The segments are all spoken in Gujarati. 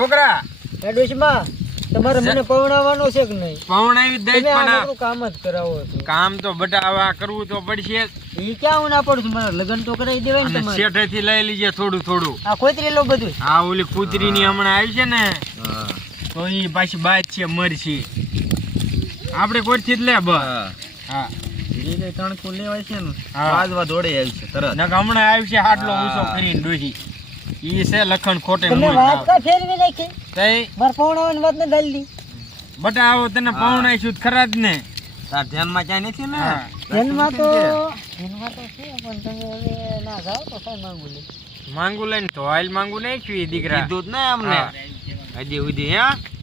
છોકરા ડોશીમાં તમારે મને પવણાવવાનો છે કે નહીં? પવણાવી દઈશ તમે પણ આ કામ જ કરાવો છો. કામ તો બટાવા કરવું તો પડશે. ઈ ક્યાં હું ના પડું છું? મારા લગ્ન તો કરાવી દેવાય ને અને તમારે. શેઠેથી લઈ લીજે થોડું થોડું. આ ખોતરી લો બધું. આ ઓલી કૂતરીની હમણાં આવી છે ને તો ઈ પાછી બાજ છે મરશી. આપણે કોઈથી જ લે બસ. હા ધીરે તણકો લેવાય છે ને હા. બાજવા દોડે આવી છે તરત. નક હમણાં આવી છે હાટલો ઊંચો કરીને ડોહી. ઈ છે લખણ ખોટે તમે વાત કા ફેરવી નાખી? તઈ મારે પવણાવવાની વાત ને દાલી. બટા આવો તને પવણાઈશું જ ખરા જ ને. તાર ધ્યાનમાં ક્યાંય નથી ને? હા. જન્મમાં તો છે પણ તમે હવે ના જાઓ તો કઈ માંગુ લે. માંગુ લઈને તો હાલ માંગુ નાખ્યું ઈ દીકરા. કીધું જ ને અમને હા. હજી સુધી હે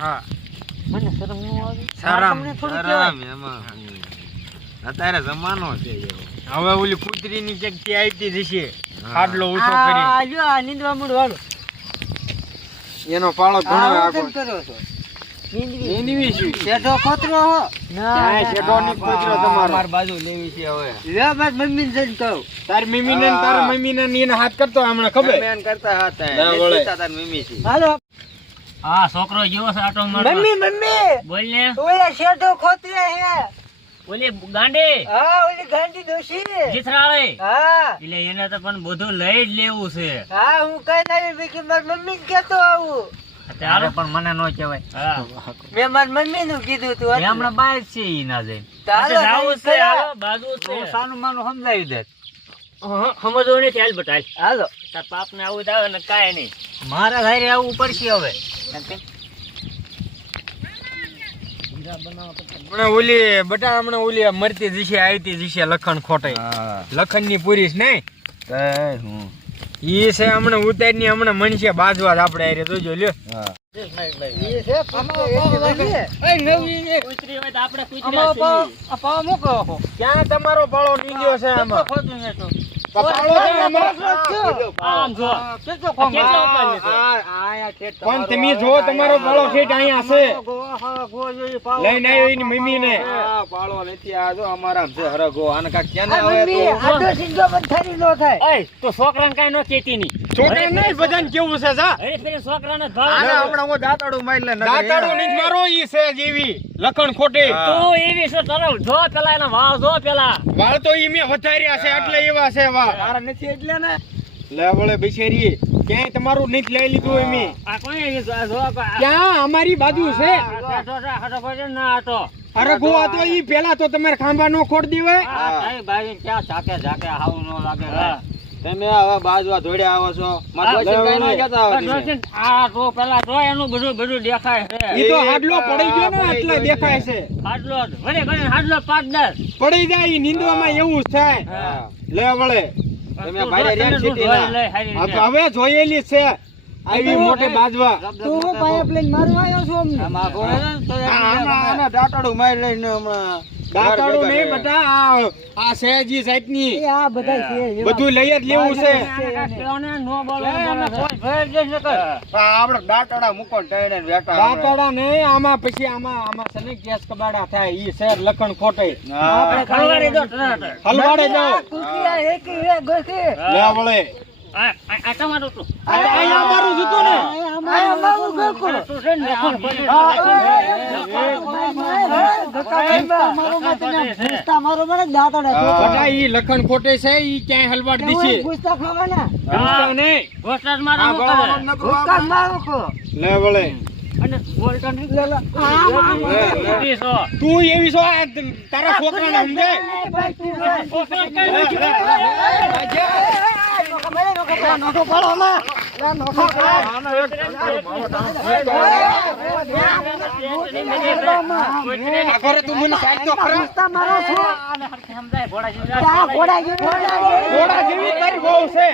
હા મને શરમ ન આવી? શરમ. તમને થોડું કહેવાય. શરમ એમાં અત્યારે જમાનો છે એવો. હવે ઓલી કૂતરીની ચકતી આવતી જશે હા. હાટલો ઊંચો કરી. આ લ્યો આ નીંદવા મૂળ વાળો. એનો પાળો ઘણો આ આગો. કેમ કરો છો? નીંદવી. નીંદવી છું. શેઠો ખોતરો હો. ક્યાંય શેઠોની કૂતરો તમારો. માર બાજુ લેવી છે હવે. લે માર મમ્મીને જઈને કહું. તારી મમ્મીને ને તારા મમ્મીને ને એને હાથ કરતો હમણાં ખબર. મેન કરતા હતા ના વળે. તાર મમ્મી છે. હાલો. હા છોકરો જેવો છે આટો મારતો. મમ્મી બોલ ને ઓલા શેઠો ખોતરે હે. ઓલી ગાંડે હા ઓલી ગાંડી દોશી. જીથરાળે હા એટલે એને તો પણ બધું લઈ જ લેવું છે. હા હું કઈ નાવી બીકી માર મમ્મી ને કેતો આવું. અત્યારે પણ મને નો કહેવાય. હા મેં માર મમ્મી નું કીધું તું. એ હમણાં બહાર જ છે ઈ ના જઈને. ચાલો જાવું છે હાલો બાજુ છે હું સાનું માનું સમજાવી દે. સમજો નથી હાલ બટાલ હાલો. તાર બાપ ને આવું જ આવે ને કાંઈ નહીં. મારા ઘરે આવવું પડશે હવે. હમણાં ઓલી બટા હમણાં ઓલી મરતી જશે આવતી જશે લખણ ખોટે. લખણ ની પૂરી છે નહીં. હું ઈ છે હમણાં ઉતારની હમણાં મનશે બાજવા જ આપણે આરે જોજો લ્યો. ઈ છે પામો નવી ને કૂતરી હોય તો આપણે કૂતરી અમારો પાવ આ પાવ મૂકો. ક્યાં તમારો પાળો નીંદ્યો છે આમાં? ખોતું ને તો. પાળો છે આમાં? આમ જો કેટલો કેટલો ઉપર લીધો? પણ તમે જો તમારો પાળો ઠેઠ અહીંયા છે. લઈને આવ્યો એની મમ્મી ને. પાળો નથી આ જો અમારા છે હરગો આને કાક ક્યાં આવે મમ્મી તો આટલો સિંગો બંધારી નો થાય. ઓય તો છોકરાને કાંઈ ન કહેતી નહીં. છોકરા નહીં બધાને કેવું છે જા. અરે ફેરે છોકરાને જ આને ભાવ હમણાં હું દાંતડું મારી લે દાંતાડું નહીં મારો ઈ છે જેવી લખણ ખોટે. હા. તું એવી છો તરફ જો પેલા એના વાવ જો પેલા વાળ તો ઈ મેં વધાર્યા છે એટલે એવા છે વાળ. તારા નથી એટલે ને લે વળે બિચારી ક્યાંય તમારું નથી લઈ લીધું એમ. આ કોને એવી જો ક્યાં અમારી બાજુ છે. હાટો કોઈ ના હાટો અરે ગોવા તો ઈ પેલા તો તમારે ખાંભા નો ખોડ દેવાય. આ તારી બાઈ ક્યાં ઝાકે ઝાકે હાવ નો લાગે તમે હવે બાજવા દોડ્યા આવો છો મારા દોસ્ત કઈ નો કહેતા હોય તમે. આ તો પેલા જો એનું બધું દેખાય છે ઈ તો હાડલો પડી ગયો ને એટલે દેખાય છે. હાડલો વડે ગણે હાડલો 5-10 પડી જાય ઈ નીંદવામાં એવું જ થાય. હા. લે વળે તમે ભાઈ રેડ સિટી ના હા તો હવે જોયેલી છે આવી મોટે બાજવા. તું હું પાઇપ લઈને મારવા આવ્યો છું અમને. આમાં કોણે ને તો આને દાંતડું મારી લઈને હમણાં દાંતાડું નહીં બટા આ સહેજી સાઈડની એ આ બધા છે એવા. બધું લઈ જ લેવું છે. નો બોલો આપણે દાંતડા મૂકો ને ટાઈડે ને બેઠા દાંતાડા નહીં આમાં પછી આમાં છે ને ગેસ કબાડા થાય ઈ શહેર લખણ ખોટે. આપણે ખલવાડી દો હલવાડે જાઓ. કુકિયા એકી વે ગોખી. લે વળે આ તમારું તું અહીંયા અમારું જ હતું ને. આયા મારું ગોખું. તું છે ને મારો મને દાંતડા બટા ઈ લખણ ખોટે છે ઈ ક્યાંય હલવાડ દીશે. ગુસ્તા ખાવાના. ગુસ્સા નહીં. ગોસ્ટાર મારો નો કરે ગુસ્તા મારો કો. લે વળે અને બોલતા નહીં તું એવી છો આ તારા છોકરાને સમજે. નોખો પાડો માં. નોખો ઘરે તું મને સાઈડ તો ખરા. ગુસ્તા મારો છો. સમજાય ઘોડા જેવી આ ઘોડા જેવી ઘોડા જેવી તારી બહુ છે.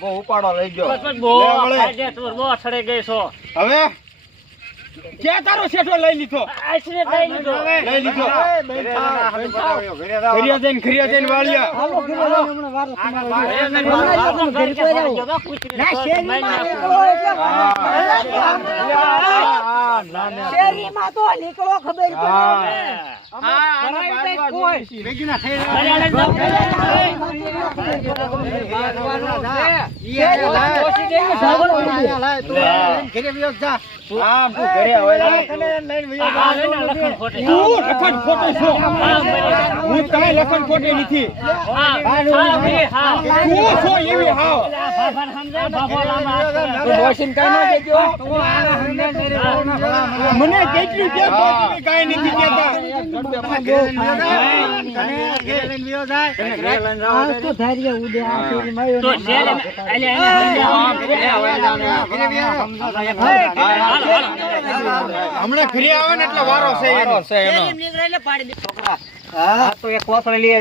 બહુ ઉપાડો લઈ ગયો બહુ આજે તું બહુ છડે ગઈ છો હવે ક્યાં તારો શેઠો લઈ લીધો. આશરે લઈ લીધો લઈ લીધો. ખરિયા જઈને વાળિયા. હાલો ઘરે જાઓ, હમણાં વાર તમારે. ના શેરીમાં નીકળો એટલે શેરીમાં તો નીકળો ખબર પડે. ઘરે વ્યો જા. આમ તું ઘરે હવે જા. આ રે ને લખણ ખોટે. તું લખન ખોટો છો હા, બરાબર. હું કાંઈ લખન ખોટી નથી હા, હા, ભાઈ, હા. તું છો એવી હાવ બાબાને સમજાય, બાબો લાંબા હાથ કરે. તું ડોશીને કાંઈ ન કહેજો. મને કેટલું કે તમે કાંઈ નથી કહેતા તો જેલે અલે એને હમણાં ઘરે આવે ને એટલે વારો છે એનો.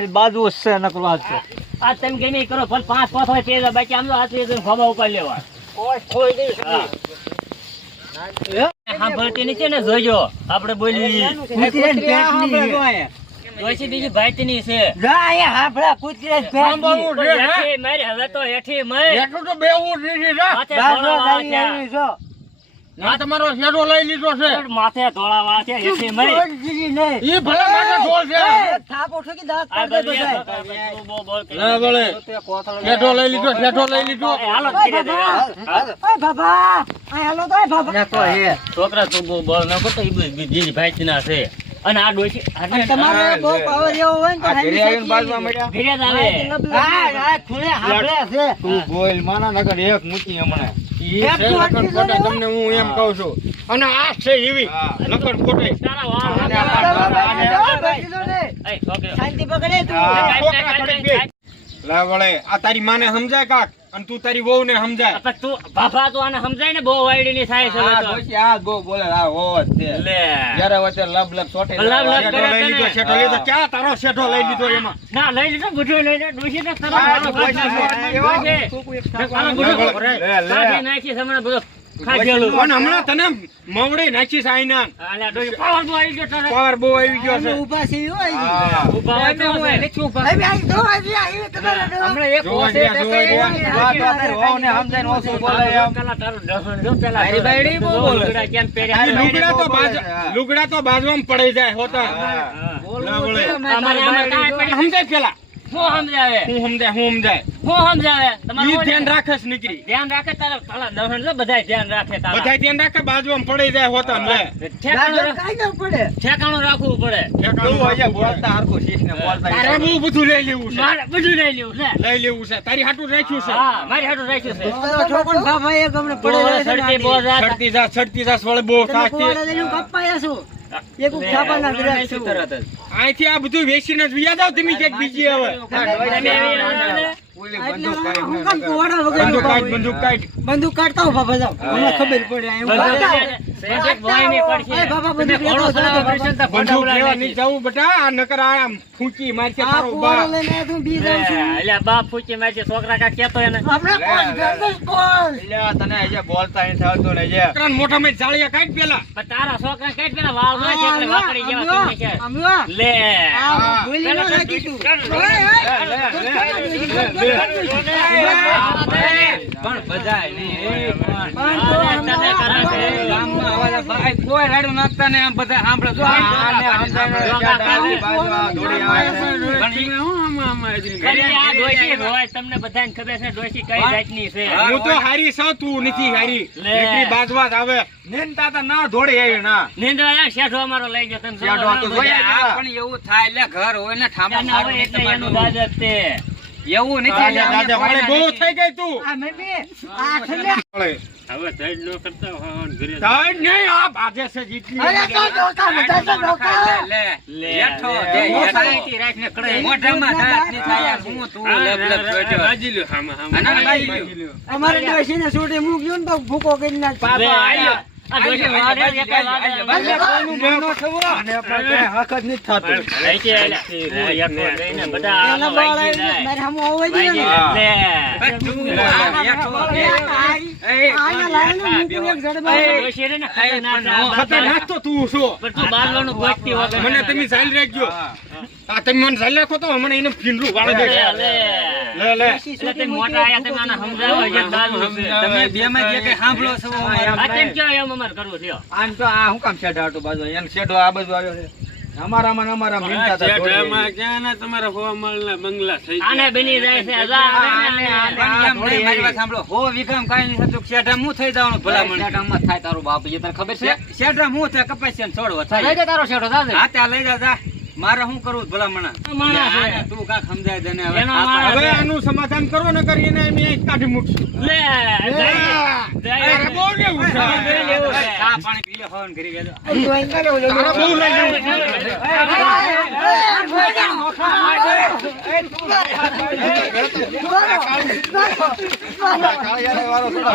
બાજુ છે નકરો આજ છે આ તમે ગમે ઈ કરો પણ 5 કોથળા તેલ બાકી આમ તો હાથ એ ખોબા ઉપર લેવા સાંભળતી નથી ને જોજો આપણે બોલી ડોશી બીજી ભાઈની છે સાંભળવું છે, હે? હેઠી મારી હવે તો હેઠી મય એટલું તો બેવું જ નથી જા. માથે ધોળા વાળા છે. આ તમારો શેડો લઈ લીધો છે માથે ધોળા વાળા છે હેઠી મય ઈ ભલે માથે ઢોલ છે આ બધી બહુ બોલ કે ના ભલે શેડો લઈ લીધો હાલો ધીરે ધીરે છોકરા તું બહુ બોલ ન કરતો ઈ બીજી ભાઈ ના છે અને આ ડોશી આ ઘરે આવીને બાજુમાં મળ્યા. ધીરે જ આવે તું બોલ માના નગર એક મૂકી હમણાં. ઈ છે લખન ખોટે તમને હું એમ કહું છું અને આ છે એવી હા. લખન ખોટે તારા વાળ આને એ છોકરો હા. છોકરા ઘડી બે. લા વળે આ તારી માને સમજાય કાક અને તું તારી વહુ ને સમજાય પણ તું બાપા તો આને સમજાય ને બહુ વાયડી ની થાય છે હવે આ તો. ડોશી આ બહુ બોલે આ હો જ છે. લે જ્યારે વચ્ચે લબ લબ ચોટે લબ લબ શેઠો કરે લઈ લીધો તને. શેઠો લીધો ક્યાં તારો શેઠો લઈ લીધો એમાં ના લઈ લીધો બુઢો લઈ લે ડોશી ને તરત હા, મારો ડોશી ભાઈ છે. છે. આનો બુઢો લે, લે. કાઢી નાખી છે હમણાં બધો ખાધેલું. પણ હમણાં તને મવડી નાખી છે આઈના આલા ડોશી પાવર બહુ આવી ગયો તારે. પાવર બહુ આવી ગયો છે હા. ઊભા હોય તો હું નથી ઊભા. હમણાં એક જોવા ઓસે ગયા, જોવા ગયા. વાત વાત તારી વહુને સમજાઈને ઓછું બોલે એમ. પેલા તારું ડહણ જો પેલા તારી બાયડી બહુ બોલે. લુગડા કેમ ઈ પહેર્યા છે. લુગડા તો બાજવામાં પડી જાય હોતા હા. લા વળે. અમારે આમાં કાંઈ પડ્યું. સમજાય પેલા હું સમજાવે હું સમજાય હું સમજાવે તમારે ઈ કોણ ધ્યાન રાખે છે નીકળી ધ્યાન રાખે તારા તારા દહણ જો બધાય ધ્યાન રાખે તારા બધા ધ્યાન રાખે બાજવામાં પડી જાય હોતા ને લે ઠેકાણું રાખવું પડે તું અહીંયા બોલતા હરખું શીખ ને બોલતા તારે બહુ બધું લઈ લેવું છે મારે બધું લઈ લેવું છે લઈ લેવું છે તારી હાટું રાખ્યું છે હા મારી હાટું રાખ્યું છે સડતી જા વળે બહુ થાકતી અહીંથી આ બધું વેચીને જ વિયા જાવ તમે ક્યાંક બીજી હવે ઓલી બંદૂક કાઢ. બંદૂક કાઢતા હું બાબા જાવ મને ખબર પડે બંદૂક લેવા નહીં જવું બેટા આ નકર આ ફૂંકી મારશે તારો બા બાપ પૂછી મારે છોકરા કા કેતો એને લ્યા, તને અહીંયા બોલતા નથી આવતું ને જે. છોકરાને મોઢામાં જાળિયા કાઢ પેલા પણ તારા છોકરા કઈ પેલા વાળ હોય છે એટલે વાકડી જેવા તમે કે લે પણ બધાય નહીં, એ પણ. તને કરે છે. ગામમાં આવા ભાઈ કોઈ રાડું નાખતા ને આમ બધા સાંભળે તો આને સમજાય બાજુ આ દોડી આવે છે. અરે આ ડોશી હોય તમને બધાને ખબર છે ડોશી કઈ જાતની છે હું તો હારી છું તું નથી હારી લે. નીકળી બાજવા જ આવે નેનતા તો ના દોડી આવી ના. નિંદ્રા શેઠો અમારો લઈ ગયો તમે શેઠો તો જોઈએ. બધા. આ પણ એવું થાય લે ઘર હોય ને ઠામા ના હોય એટલે એનું દાદ જ તે. એવું નથી. દાદા દાદા વળે બહુ થઈ ગઈ તું વળે. હવે ધડ નો કરતા હોય ઘરે તાજ નહીં આ બાજે છે જીતની લે, લે. લે. હેઠો લે. દે, મોઢામાં હેઠો. થી રાખીને કડાઈ. મોઢામાં હાથ નહીં થાય યાર. હું તું લબ લબ જોઈજો. બાજી લ્યો, હામાં, હામાં. આના બાજી લ્યો. અમારે ડોશીને છોડી મૂક્યું ને તો ભૂકો કરી નાખ લે, આ ડોશી વાળે જ એકાઈ વાળે. અને આપણે કઈ હક જ નથી થતું. લઈ કે લે. લે, યકો લઈને બધા આમાં વાગી જાય. મારે સામે આવવા જોઈએ ને. હા. લે. તું આ હેઠો દે. આને લાવીને મૂકું એક જડબા. આ ડોશી રે ને ખતરનાક છે. ખતરનાક તો તું છો પણ તું બારવાનું ગોતતી વગર. મને તમે ઝાલ રાખજો હા. આ તમે મને ઝાલ રાખો તો હમણાં એને ફીંડરું વાળે લે, દે લે. લે લે એટલે તમે મોટા આયા તમે આને સમજાવો જે દાદુ છે. તમે બેમાં જે કઈ સાંભળો છો આ કેમ કેમ એમ અમારે કરવું છે? આમ તો આ હું કામ શેઢો આટો બાજુ એને શેઢો આ બાજુ આવ્યો છે અમારામાં ને અમારામાં રીંગતા હતા ધોળે. આને બની જાય છે જા પણ એમ નહીં, મારી વાત સાંભળો. હો વિક્રમ કાંઈ નહીં થતું. શેઠામાં હું થઈ જવાનું ભલામણ? શેઠામાં થાય તારું બાપ, એ તને ખબર છે? શેઠામાં હું થાય? કપાસિયાને છોડવા લઈ થાય. જા તારો શેઠો, જા. હા, ત્યાં લઈ જા, જા. મારે શું કરવું ભલામણ? માણસ છે. આને તું કાંઈક સમજાય દે ને હવે. એનો આ માણસ. હવે આનું સમાધાન કરો ને કરી એને અમે અહીં કાઢી મૂકશું. લે જાય. તારે બહુ લેવું છે. ચા પાણી પી લે, ફોન કરી દેજો. તારે બહુ લઈ લેવું છે. કાળિયાને વારો થોડો.